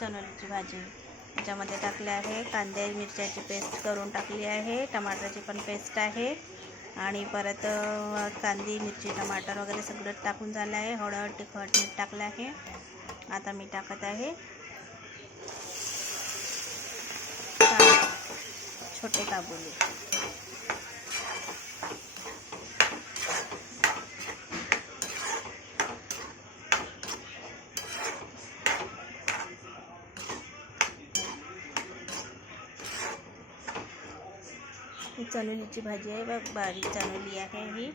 चणोलीची भाजी. त्याच्यामध्ये टाकले आहे. कांदे मिरच्याची पेस्ट करून टाकली आहे. टमाटरची पण पेस्ट आहे. आणि परत कांदी मिरची टमाटर वगैरे सगळं टाकून झालं आहे. हळद तिखट मीठ टाकलं आहे. आता मी टाकत आहे. छोटे काबुली. ही चणोलीची भाजी आहे बघ बारीक चणोली आहे ही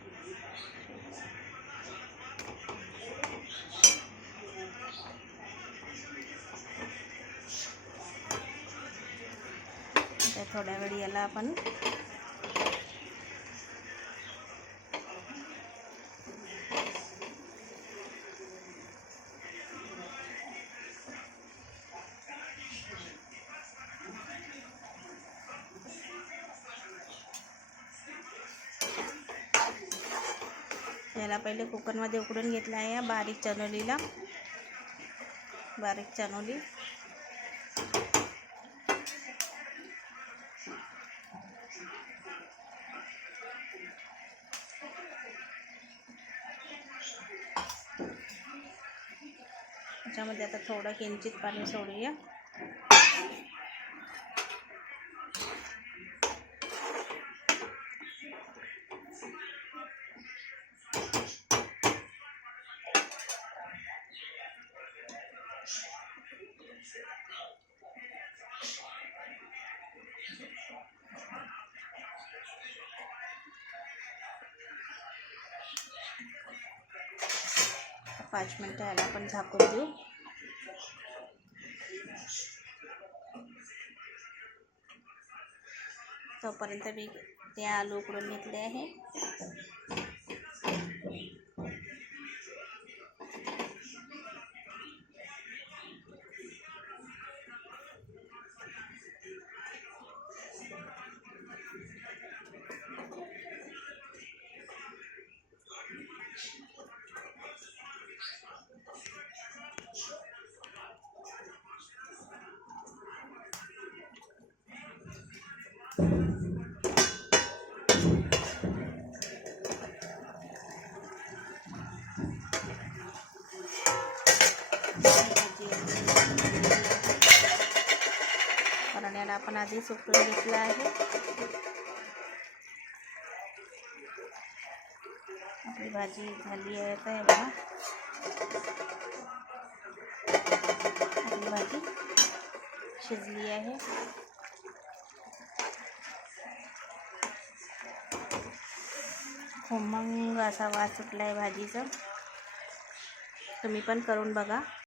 थोड्या वेळ याला आपण याला पहिले कुकरमध्ये उकडून घेतलं आहे या बारीक चणोलीला. बारीक चणोली. त्याच्यामध्ये आता थोडं किंचित पाणी सोडूया. पाच मिनटं याला आपण झाकून देऊ. तोपर्यंत मी ते आलू उकडून घेतले आहे. कारण याला आपण आधी सुकून घेतलं आहे. आपली भाजी झाली आहे तर बघा आपली भाजी शिजली आहे. हो, खमंग असा वास सुटला आहे भाजीचा. तुम्ही पण करून बघा.